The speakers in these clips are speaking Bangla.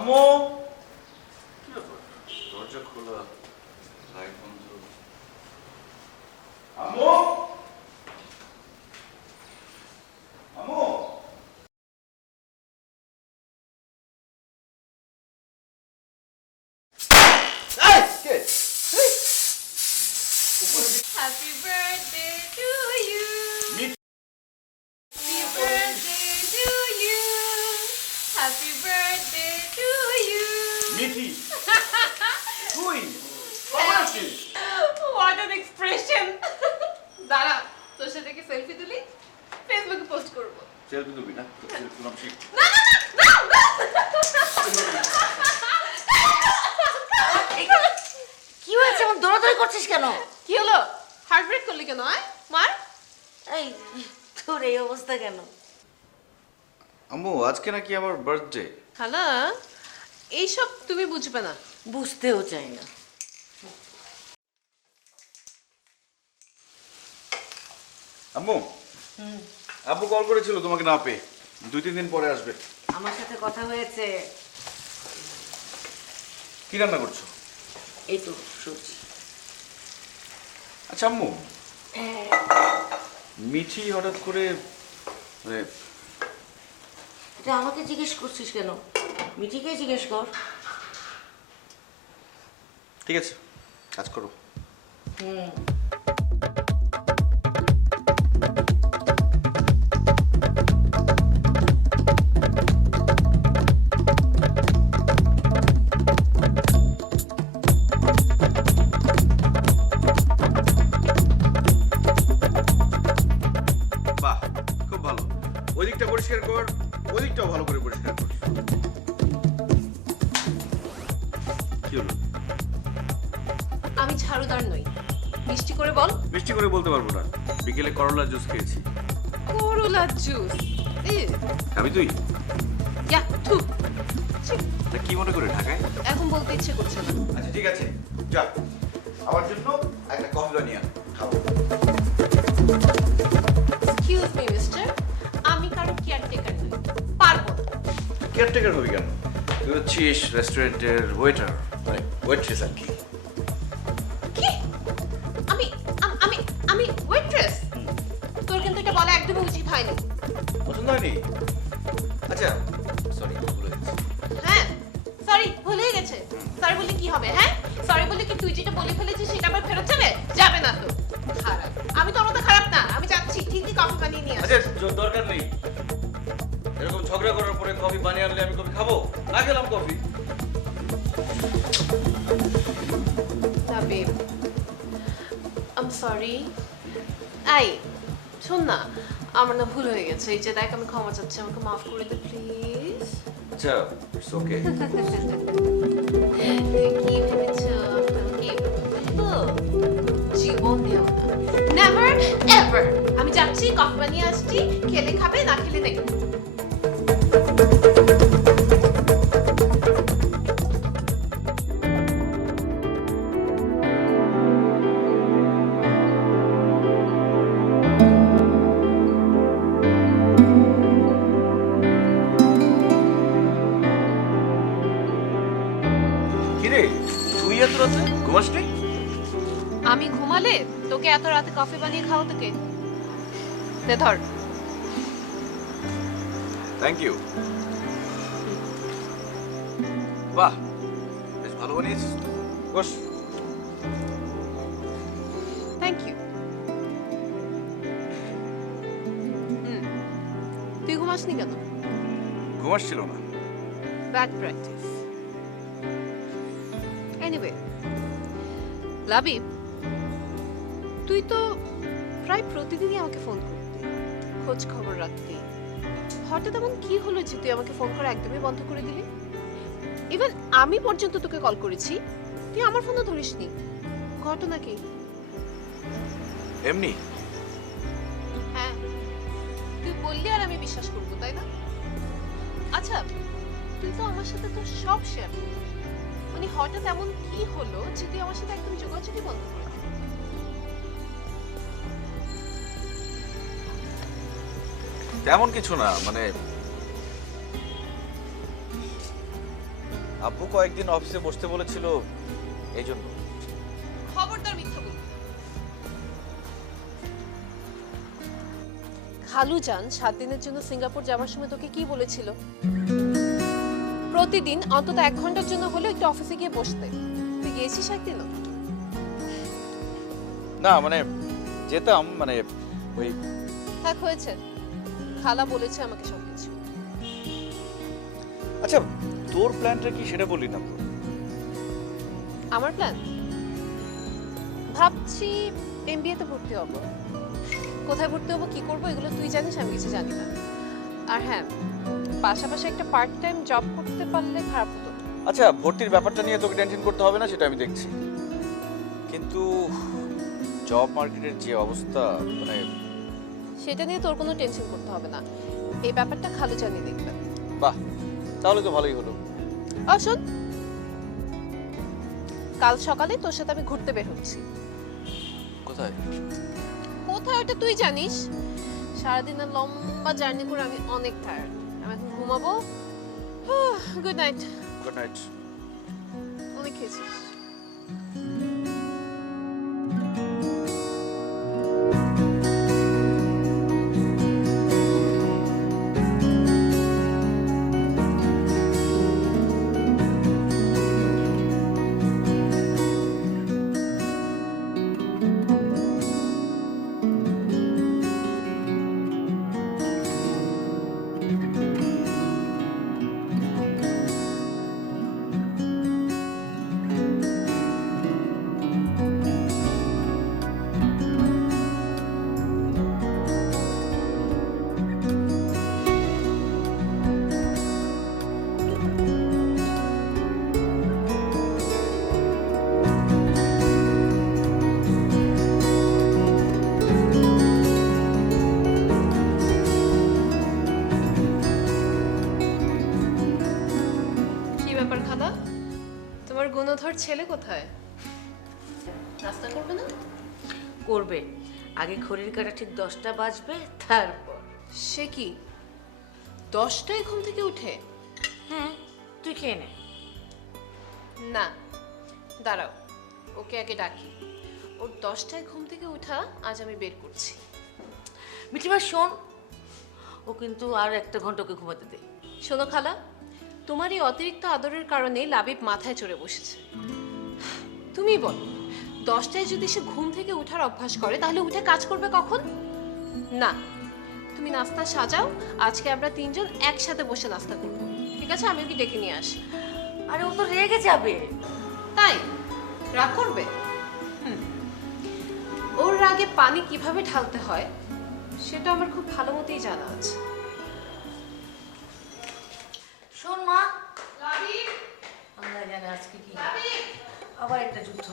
আম্মু কি ব্যাপার দরজা খোলা লাইট বন্ধ আম্মু আম্মু এই কে Happy birthday to you. মিট Happy birthday to you. Happy birthday to you. Mithi তুই কখন আসছিস What an expression. দাঁড়া তোর সাথে কি সেলফি তুলি ফেসবুকে পোস্ট করব। সেলফি তুলবি না সেলফি তুললাম শিখ না না না না কি হয়েছে এমন দৌড়াদৌড়ি করছিস কেন? কি হলো হার্ট ব্রেক করলি কেন আয় মার এই তোর এই অবস্থা কেন? আম্মু আজকে নাকি আমার বার্থডে খালা এইসব তুমি বুঝবে না বুঝতেও চাই না। আম্মু আব্বু কল করেছিল তোমাকে না পেয়ে 2-3 দিন পরে আসবে আমার সাথে কথা হয়েছে। কি রান্না করছো এই তো সবজি। আচ্ছা আম্মু মিঠি হঠাৎ করে মানে এটা আমাকে জিজ্ঞেস করছিস কেন? মিঠিকে জিজ্ঞেস কর। ঠিক আছে কাজ করো বাহ খুব ভালো ওই দিকটা পরিষ্কার কর ওই দিকটাও ভালো করে পরিষ্কার কর কি হলো আমি ঝাড়ুদার নই মিষ্টি করে বল মিষ্টি করে বলতে পারবো না বিকেলে করলা জুস খেয়েছি করলা জুস খাবি তুই ইয়া থু তা কি মনে করে ঢাকায় এখন বলতে ইচ্ছে করছে না আচ্ছা ঠিক আছে যা আমার জন্য একটা কফি বানিয়ে আন খাবো এক্সকিউজ মি মিস্টার আমি কারো কেয়ারটেকার নই পারবো না কেয়ারটেকার হবি কেন তুই হচ্ছিস রেস্টুরেন্টের ওয়েটার মানে ওয়েট্রেস আর কি কি আমি আমি আমি ওয়েট্রেস তোর কিন্তু এটা বলা একদমই উচিত হয়নি পছন্দ হয়নি আচ্ছা সরি ভুলে গেছি হ্যাঁ সরি ভুলে গেছে সরি বলে কি হবে হ্যাঁ সরি বলে কি তুই যেটা বলে ফেলেছিস সেটা আবার ফেরত যাবে যাবে না তো খারাপ আমি তোর মতো খারাপ না আমি যাচ্ছি ঠিকই কফি বানিয়ে নিয়ে আসি আচ্ছা দরকার নেই এরকম ঝগড়া করার পরে কফি বানিয়ে আনলে আমি কফি খাবো না খেলাম কফি না babe I am sorry I শোন না আমার না ভুল হয়ে গেছে এই যে দেখ আমি ক্ষমা চাচ্ছি আমাকে মাফ করে দে প্লিজ আচ্ছা ইটস ওকে কি ভেবেছো কি তো জীবন দিও না নেভার এভার আমি যাচ্ছি কফি বানিয়ে আসছি খেলে খাবে না খেলে নেই কিরে তুই এত রাতে ঘুমাসনি আমি ঘুমালে তোকে এত রাতে কফি বানিয়ে খাওয়াতে কে দে ধর থ্যাংক ইউ বাহ বেশ ভালো বানিয়েছিস তো। বস থ্যাংক ইউ তুই ঘুমাসনি কেন ঘুমাসছিল না ব্যাড প্র্যাকটিস এনিওয়ে লাবিব তুই তো প্রায় প্রতিদিনই আমাকে ফোন করতি খোঁজ খবর রাখতি হঠাৎ এমন কি হলো যে তুই আমাকে ফোন করা একদমই বন্ধ করে দিলি ইভেন আমি পর্যন্ত তোকে কল করেছি তুই আমার ফোনও ধরিসনি ঘটনা কি এমনি হ্যাঁ তুই বললি আর আমি বিশ্বাস করবো তাই না আচ্ছা তুই তো আমার সাথে তো সব শেয়ার করবি মানে হঠাৎ এমন কি হলো যে তুই আমার সাথে একদম যোগাযোগই বন্ধ করে দিলি তেমন কিছু না মানে আব্বু কয়েকদিন অফিসে বসতে বলেছিল এই জন্য। খবরদার মিথ্যা বলবি। খালুজান 7 দিনের জন্য সিঙ্গাপুর যাওয়ার সময় তোকে কি বলেছিল? প্রতিদিন অন্তত 1 ঘন্টার জন্য হলেও একটু অফিসে গিয়ে বসতে। তুই গিয়েছিস একদিনও? না মানে যেতাম, মানে ওই থাক, হয়েছে। খালা বলেছে আমাকে সবকিছু। আচ্ছা তোর প্ল্যানটা কি সেটা বললি না তো? আমার প্ল্যান, ভাবছি এমবিএ তে ভর্তি হব। কোথায় ভর্তি হব, কি করব, এগুলো তুই জানিস, আমি কিছু জানি না। আর হ্যাঁ, পাশাপাশি একটা পার্ট টাইম জব করতে পারলে খারাপ হতো না। আচ্ছা ভর্তির ব্যাপারটা নিয়ে তোকে টেনশন করতে হবে না, সেটা আমি দেখছি। কিন্তু জব মার্কেটের যে অবস্থা, মানে সেটা নিয়ে তোর কোনো টেনশন করতে হবে না, এই ব্যাপারটা খালু জানিয়ে দেখবেন। বাহ, তাহলে তো ভালোই হলো। শোন, কাল সকালে তোর সাথে আমি ঘুরতে বের হচ্ছি। কোথায়? কোথায় ওটা তুই জানিস। সারাদিনের লম্বা জার্নি করে আমি অনেক টায়ার্ড, আমি এখন ঘুমাবো। Good night. Good night. অনেক খেয়েছিস। কি ব্যাপার খালা, তোমার গুণধর ছেলে কোথায়? নাস্তা করবে না? করবে, আগে ঘড়ির কাঁটা ঠিক 10টা বাজবে, তারপর। সে কি 10টায় ঘুম থেকে উঠে? হ্যাঁ, তুই খেয়ে নে। না, দাঁড়াও, ওকে আগে ডাকি। ওর 10টায় ঘুম থেকে উঠা আজ আমি বের করছি। মিঠিমা শোন, ও কিন্তু আর 1 ঘন্টা ওকে ঘুমাতে দে। শোনো খালা, তোমার এই অতিরিক্ত আদরের কারণে লাবিব মাথায় চড়ে বসেছে। তুমি বলো, 10টায় যদি সে ঘুম থেকে উঠার অভ্যাস করে তাহলে উঠে কাজ করবে কখন? না, তুমি নাস্তা সাজাও, আজকে আমরা 3 জন একসাথে বসে নাস্তা করব। ঠিক আছে, আমি ওকে ডেকে নিয়ে আসি। আরে ও তো রেগে যাবে। তাই রাগ করবে? ওর রাগে পানি কিভাবে ঢালতে হয় সেটা আমার খুব ভালো মতোই জানা আছে। শোন মা, আমরা জানি আজকে কি আবার একটা যুদ্ধ।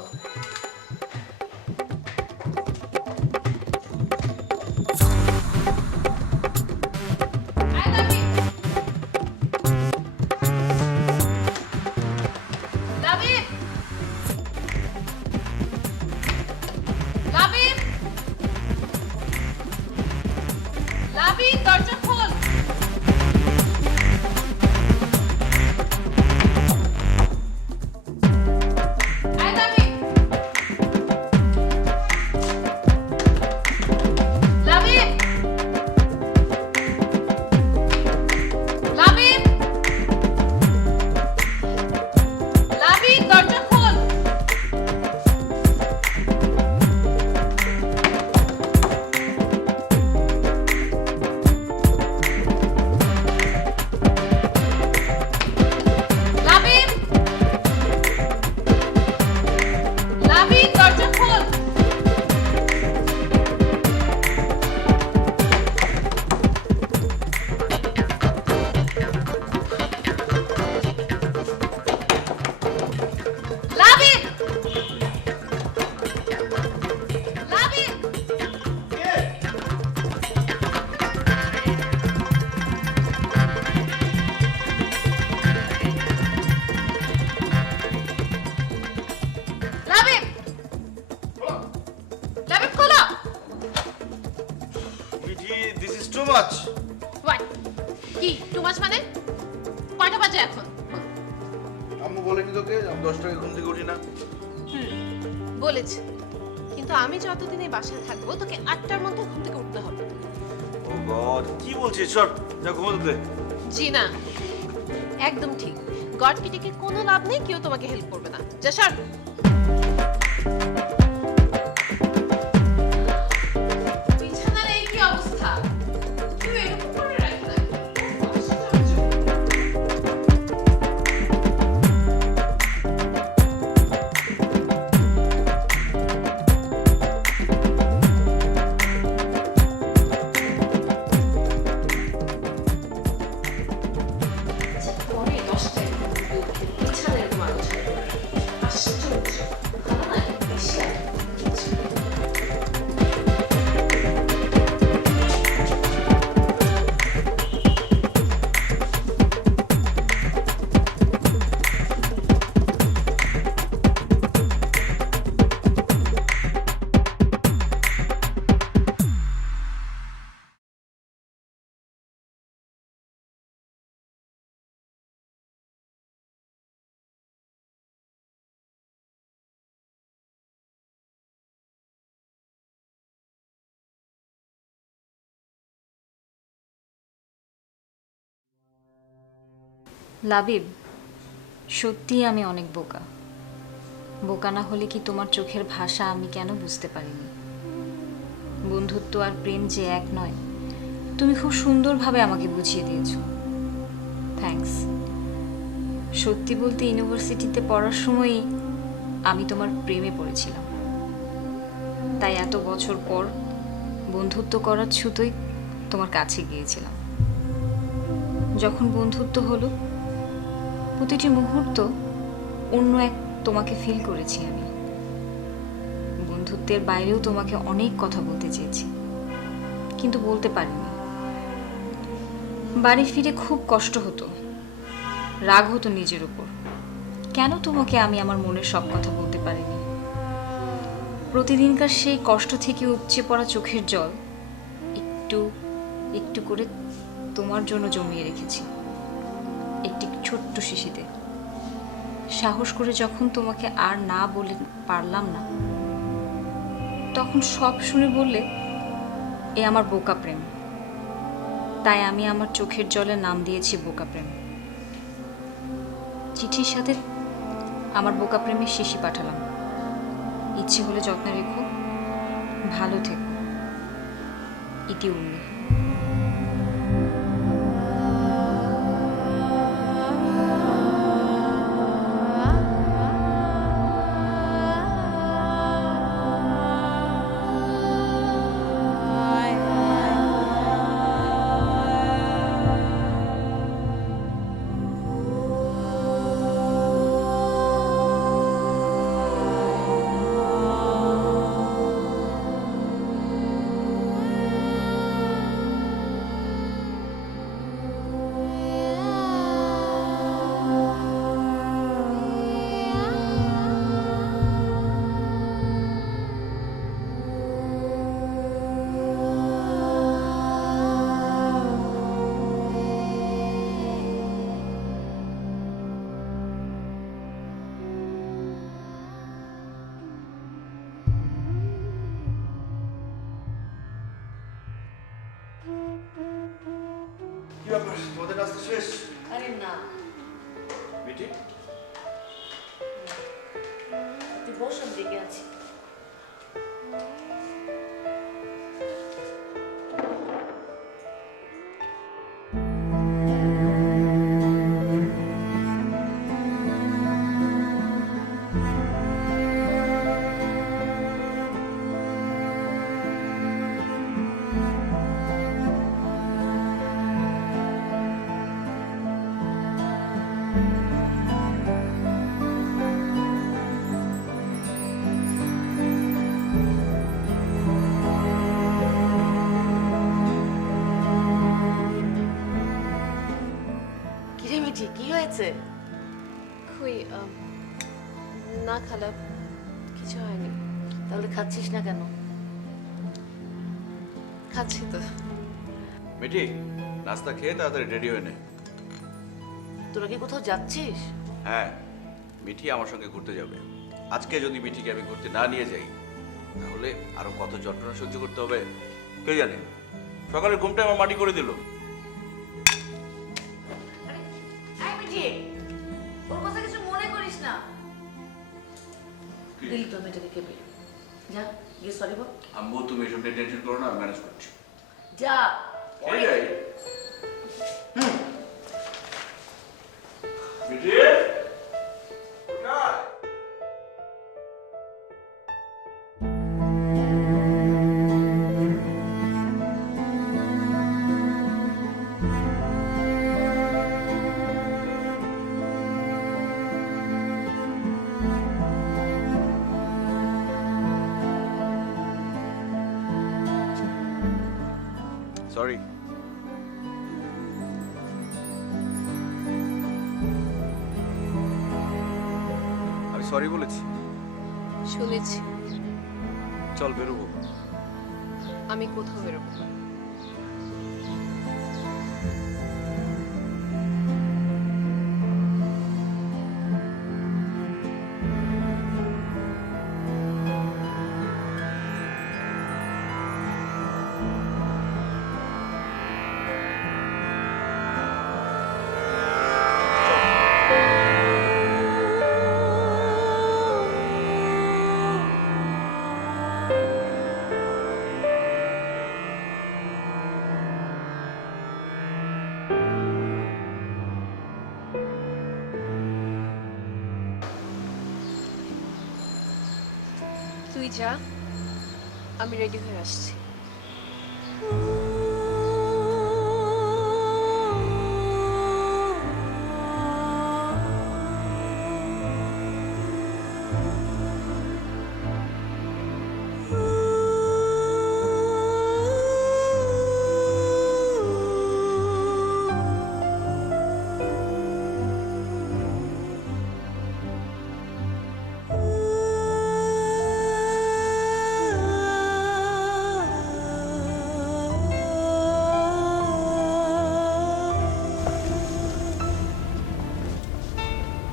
দরজা খোল। মাচ। হোয়াট? কি টু মাচ মানে? কয়টা বাজে এখন? বলেনি তোকে 10 টাকা ঘুম থেকে উঠি না? বলেছে, কিন্তু আমি যতদিন এই বাসায় থাকবো তোকে 8টার মধ্যে ঘুম থেকে উঠতে হবে। ও গড, কি বলছিস? চল যা ঘুমোতে দে। জি না, একদম ঠিক। গডকে ডেকে কোনো লাভ নেই, কেউ তোমাকে হেল্প করবে না। যা সর। বিছানার এই কি অবস্থা? কেউ এরকম করে রাখে নাকি? আশ্চর্য। পরে 10টায় বিছানায় এরকম আলোচনা করে। আশ্চর্য। ভালো না? বেশি আর কিছু। লাবিব, সত্যিই আমি অনেক বোকা। বোকা না হলে কি তোমার চোখের ভাষা আমি কেন বুঝতে পারিনি? বন্ধুত্ব আর প্রেম যে এক নয়, তুমি খুব সুন্দরভাবে আমাকে বুঝিয়ে দিয়েছো। থ্যাঙ্কস। সত্যি বলতে ইউনিভার্সিটিতে পড়ার সময়ই আমি তোমার প্রেমে পড়েছিলাম। তাই এত বছর পর বন্ধুত্ব করার ছুতোই তোমার কাছে গিয়েছিলাম। যখন বন্ধুত্ব হলো, প্রতিটি মুহূর্ত অন্য এক তোমাকে ফিল করেছি আমি। বন্ধুত্বের বাইরেও তোমাকে অনেক কথা বলতে চেয়েছি, কিন্তু বলতে পারিনি। বাড়ি ফিরে খুব কষ্ট হতো, রাগ হতো নিজের উপর। কেন তোমাকে আমি আমার মনের সব কথা বলতে পারিনি? প্রতিদিনকার সেই কষ্ট থেকে উপচে পড়া চোখের জল একটু একটু করে তোমার জন্য জমিয়ে রেখেছি একটি ছোট্ট শিশিতে। সাহস করে যখন তোমাকে আর না বলে পারলাম না, তখন সব শুনে বললে এ আমার বোকা প্রেম। তাই আমি আমার চোখের জলে নাম দিয়েছি বোকা প্রেম। চিঠির সাথে আমার বোকা প্রেমের শিশি পাঠালাম। ইচ্ছে হলে যত্নে রেখো, ভালো থেকো। ইতি উর্মি। কি ব্যাপার, তোমাদের নাস্তা শেষ? আরে না, মিটি, তুই বস, আমি ডেকে আছি। কিরে মিঠি, কি হয়েছে? কই না খালা, কিছু হয়নি। তাহলে খাচ্ছিস না কেন? খাচ্ছি তো। মিটি, নাস্তা খেয়ে তাড়াতাড়ি রেডি হয়ে নে। তোরা কি কোথাও যাচ্ছিস? হ্যাঁ, মিঠি আমার সঙ্গে ঘুরতে যাবে। আজকে যদি মিঠিকে আমি ঘুরতে না নিয়ে যাই তাহলে আরো কত যন্ত্রণা সহ্য করতে হবে কে জানে। সকালের ঘুমটা আমার মাটি করে দিল। এই মিঠি, ওর কথা কিছু মনে করিস না। দিল তো মেয়েটাকে কেঁপে। যা গিয়ে সরি বল। আম্মু তুমি এসব নিয়ে টেনশন করো না, আমি ম্যানেজ করছি। যা। এই যাই। মিঠি কোথায়? সরি। আমি সরি বলেছি। শুনেছি। চল বেরোবো। আমি কোথাও বেরোবো না। তুই যা, আমি রেডি হয়ে আসছি।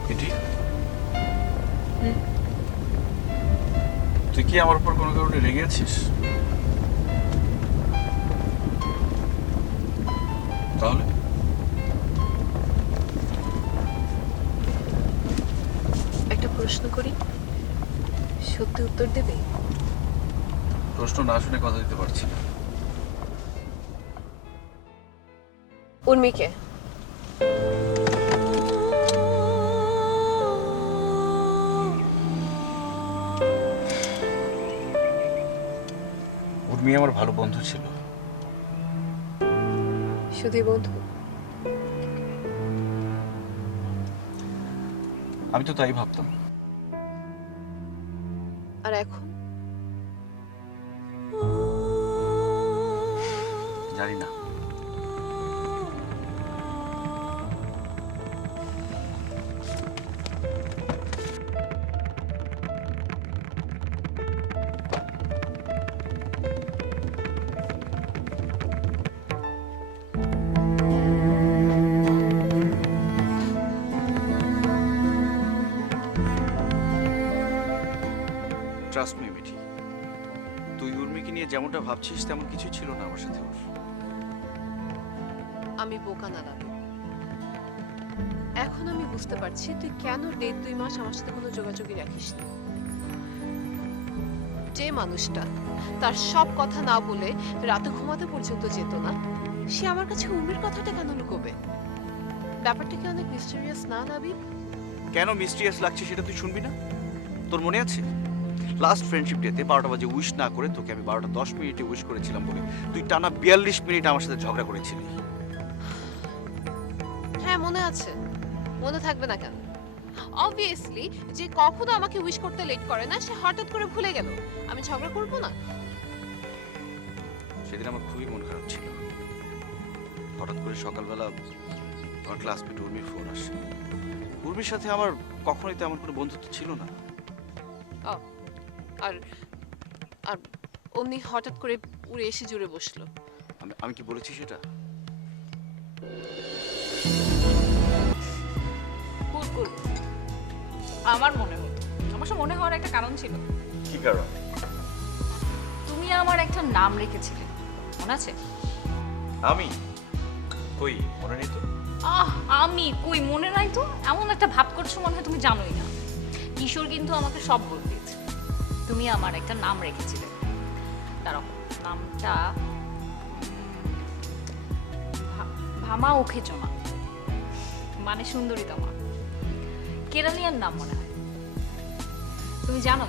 মিঠি তুই কি আমার উপর কোনো কারণে রেগে আছিস? তাহলে একটা প্রশ্ন করি, সত্যি উত্তর দেবে? প্রশ্ন না শুনে কথা দিতে পারছি না। উর্মিকে উর্মি আমার ভালো বন্ধু ছিল। শুধুই বন্ধু? আমি তো তাই ভাবতাম। আর এখন? জানি না। ট্রাস্ট মি মিঠি, তুই উর্মিকে নিয়ে যেমনটা ভাবছিস তেমন কিছু ছিল না আমার সাথে ওর। আমি বোকা না দাদু। এখন আমি বুঝতে পারছি তুই কেন 1.5-2 মাস আমার সাথে কোনো যোগাযোগই রাখিস না। যে মানুষটা তার সব কথা না বলে রাতে ঘুমাতে পর্যন্ত যেত না, সে আমার কাছে উর্মির কথাটা কেন লুকোবে? ব্যাপারটা কি অনেক মিস্টেরিয়াস না লাবিব? কেন মিস্ট্রিয়াস লাগছে সেটা তুই শুনবি না? তোর মনে আছে লাস্ট ফ্রেন্ডশিপ ডেতে 12টা বাজে উইশ না করে তোকে আমি 12টা 10 মিনিটে উইশ করেছিলাম বলে তুই টানা 42 মিনিট আমার সাথে ঝগড়া করেছিলি। হ্যাঁ মনে আছে, মনে থাকবে না কেন? অবভিয়াসলি যে কখনো আমাকে উইশ করতে লেট করে না, সে হঠাৎ করে ভুলে গেল, আমি ঝগড়া করবো না? সেদিন আমার খুবই মন খারাপ ছিল। হঠাৎ করে সকালবেলা আমার ক্লাসমেট উর্মির ফোন আসে। উর্মির সাথে আমার কখনোই তেমন কোনো বন্ধুত্ব ছিল না। আর আর অমনি হঠাৎ করে উড়ে এসে জুড়ে বসলো। আমি কি বলেছি সেটা? ভুল করলো। আমার মনে হতো, অবশ্য মনে হওয়ার একটা কারণ ছিল। কি কারণ? তুমি আমার একটা নাম রেখেছিলে, মনে আছে? আমি কই মনে নেই তো। আমি কই মনে নাই তো? এমন একটা ভাব করছো মনে হয় তুমি জানোই না। কিশোর কিন্তু আমাকে সব বলে দিয়েছে। তুমি আমার একটা নাম রেখেছিলে, দাঁড়াও, নামটা ভামা ওখেচনা, মানে সুন্দরী তোমা। কেরালিয়ান নাম মনে হয়। তুমি জানো,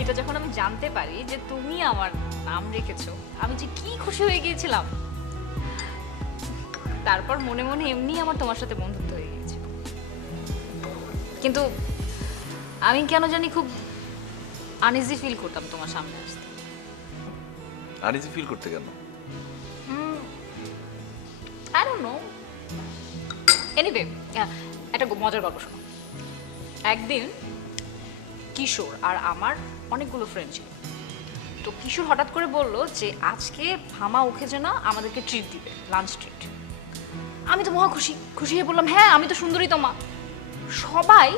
এটা যখন আমি জানতে পারি যে তুমি আমার নাম রেখেছো, আমি যে কি খুশি হয়ে গিয়েছিলাম। তারপর মনে মনে এমনি আমার তোমার সাথে বন্ধুত্ব হয়ে গিয়েছে। কিন্তু আমি কেন জানি খুব আনইজি ফিল করতাম তোমার সামনে আসতে। আনইজি ফিল করতে কেন? I don't know. এনিওয়ে, একটা মজার গল্প শোনো। একদিন কিশোর আর আমার অনেকগুলো ফ্রেন্ড ছিল। তো কিশোর হঠাৎ করে বলল যে আজকে ভামা ওখেচনা আমাদেরকে ট্রিট দিবে, লাঞ্চ ট্রিট। আমি তো মহা খুশি খুশি হয়ে বললাম, হ্যাঁ আমি তো সুন্দরী তোমা। সবাই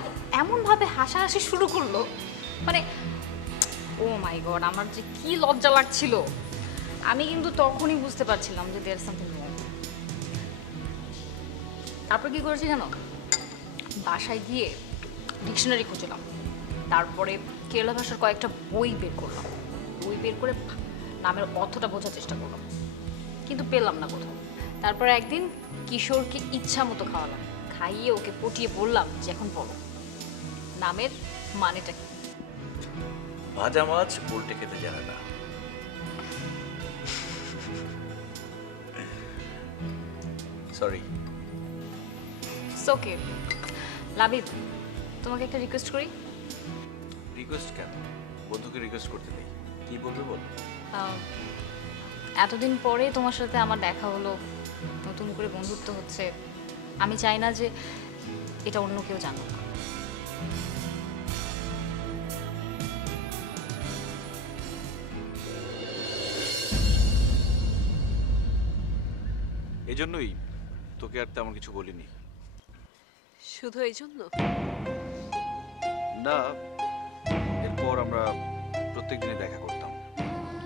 এমনভাবে হাসাহাসি শুরু করলো, মানে ও মাই গড, আমার যে কি লজ্জা লাগছিল। আমি কিন্তু তখনই বুঝতে পারছিলাম যে দেয়ার সামথিং রং। তারপর কি করেছি জানো? বাসায় গিয়ে ডিকশনারি খুঁজলাম, তারপরে কেরালা ভাষার কয়েকটা বই বের করলাম। বই বের করে নামের অর্থটা বোঝার চেষ্টা করলাম, কিন্তু পেলাম না কোথাও। তারপরে একদিন কিশোরকে ইচ্ছা মতো খাওয়ালাম, খাইয়ে ওকে পটিয়ে বললাম যে এখন বলো নামের মানেটা কি। ভাজা মাছ উল্টে খেতে জানে না। সরি। ওকে লাবিব, তোমাকে একটা রিকোয়েস্ট করি। রিকোয়েস্ট কেন? বন্ধুকে রিকোয়েস্ট করতে নেই, কি বলবে বল। এতদিন পরে তোমার সাথে আমার দেখা হলো, নতুন করে বন্ধুত্ব হচ্ছে। আমি চাই না যে এটা অন্য কেউ জানুক। এজন্যই তোকে আর তেমন কিছু বলিনি। শুধু এই জন্য? না, এরপর আমরা প্রত্যেক দিনে দেখা করতাম,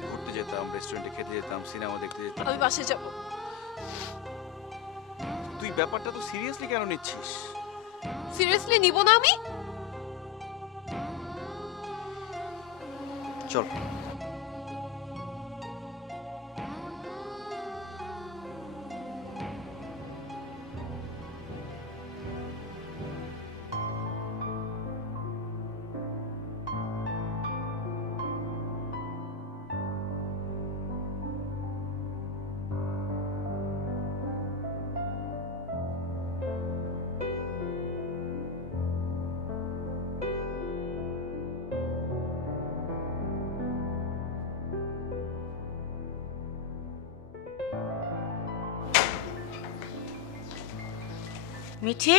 ঘুরতে যেতাম, রেস্টুরেন্টে খেতে যেতাম, সিনেমা দেখতে যেতাম। আমি বাসায় যাব। তুই ব্যাপারটা তো সিরিয়াসলি কেন নিচ্ছিস? সিরিয়াসলি নিব না আমি? চল। মিঠি,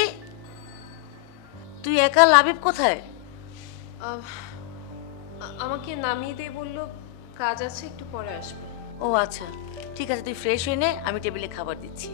তুই একা? লাবিব কোথায়? আমাকে নামিয়ে দিয়ে বললো কাজ আছে, একটু পরে আসবে। ও আচ্ছা, ঠিক আছে, তুই ফ্রেশ হয়ে নে, আমি টেবিলে খাবার দিচ্ছি।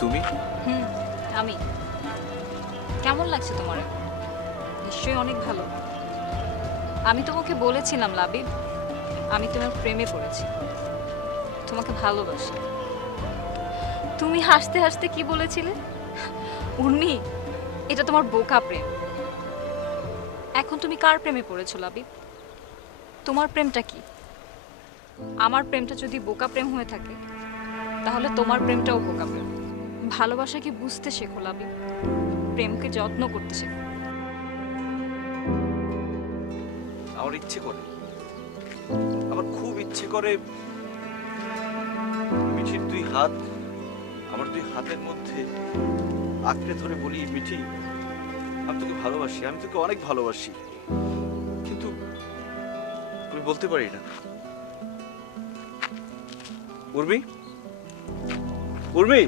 তুমি? হুম, আমি। কেমন লাগছে তোমার এখন? নিশ্চয়ই অনেক ভালো। আমি তোমাকে বলেছিলাম লাবিব, আমি তোমার প্রেমে পড়েছি, তোমাকে ভালোবাসি। তুমি হাসতে হাসতে কি বলেছিলে? উর্মি, এটা তোমার বোকা প্রেম। এখন তুমি কার প্রেমে পড়েছো লাবিব? তোমার প্রেমটা কি? আমার প্রেমটা যদি বোকা প্রেম হয়ে থাকে, তাহলে তোমার প্রেমটাও বোকা প্রেম। ভালোবাসাকে বুঝতে শেখো লাবিব, প্রেমকে যত্ন করতে শেখো। আমার ইচ্ছে করে, আমার খুব ইচ্ছে করে মিঠির দুই হাত আমার দুই হাতের মধ্যে আঁকড়ে ধরে বলি, মিঠি আমি তোকে ভালোবাসি, আমি তোকে অনেক ভালোবাসি, কিন্তু আমি বলতে পারি না। উর্মি, উর্মি,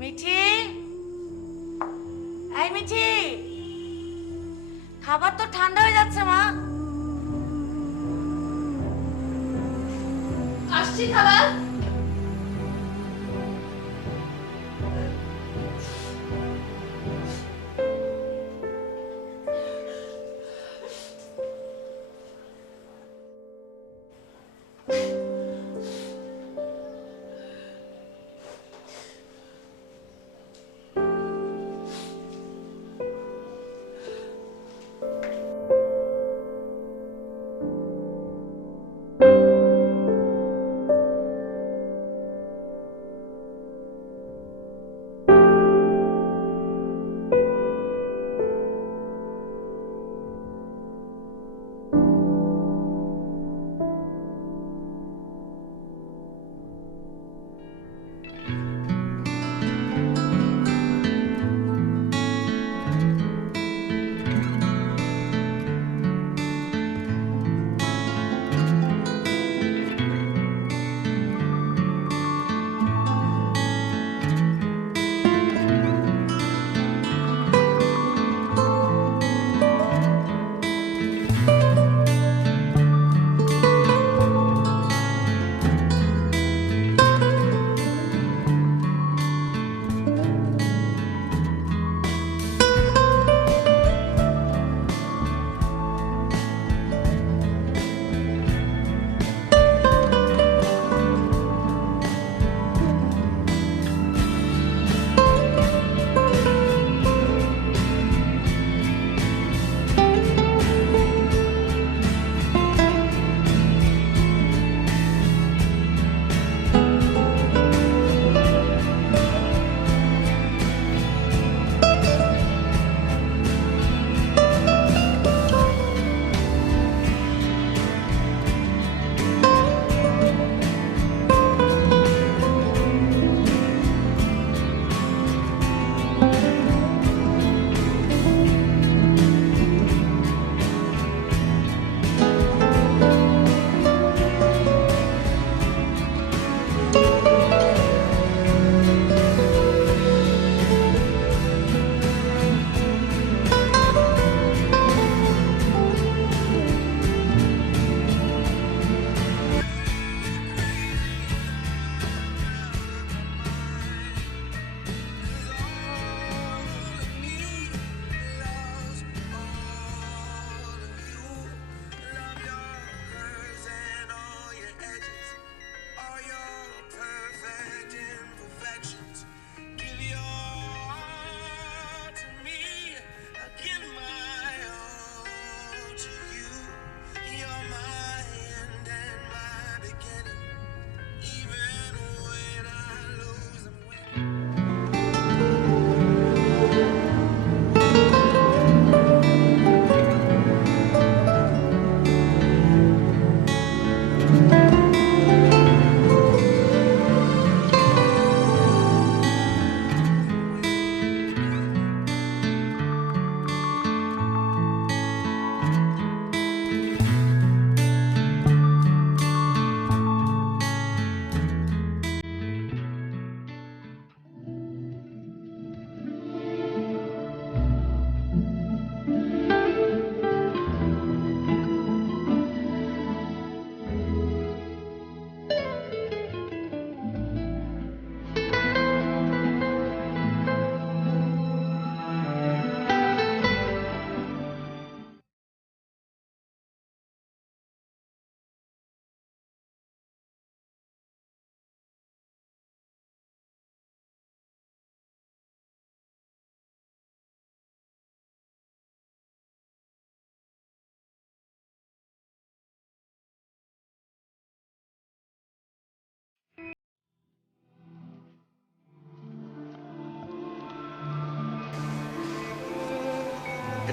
মিঠি, এই মিঠি, খাবার তো ঠান্ডা হয়ে যাচ্ছে মা। আসছি খালা।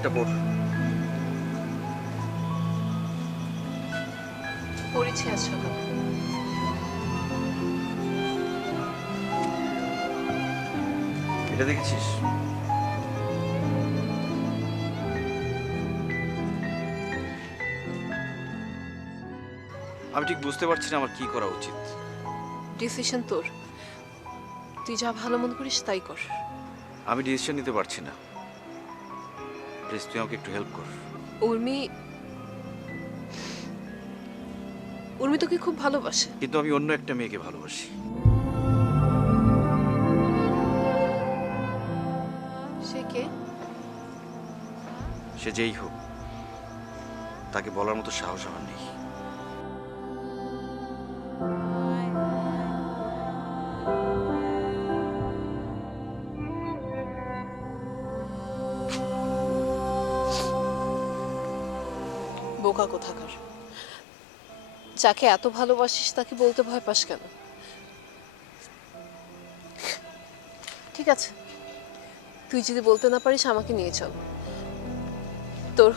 এটা পড়। পড়েছি আজ সকালে। এটা দেখেছিস? আমি ঠিক বুঝতে পারছি না আমার কি করা উচিত। ডিসিশন তোর, তুই যা ভালো মনে করিস তাই কর। আমি ডিসিশন নিতে পারছি না, প্লিজ তুই আমাকে একটু হেল্প কর। উর্মি উর্মি তোকে খুব ভালোবাসে। কিন্তু আমি অন্য একটা মেয়েকে ভালোবাসি। সে কে? সে যেই হোক, তাকে বলার মতো সাহস আমার নেই। বোকা কোথাকার, যাকে এত ভালোবাসিস তাকে বলতে ভয় পাস কেন? ঠিক আছে, তুই যদি বলতে না পারিস আমাকে নিয়ে চল, তোর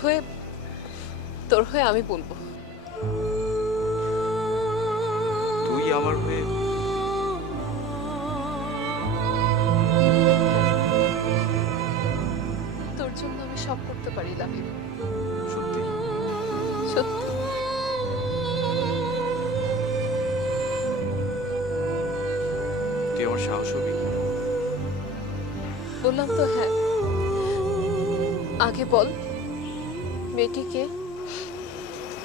হয়ে আমি বলবো। তুই আমার হয়ে? তোর জন্য আমি সব করতে পারি লাবিব, সত্যি? সত্যি। তুই আমার সাহস হবি? বললাম তো হ্যাঁ। আগে বল, মেয়েটি কে?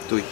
তুই।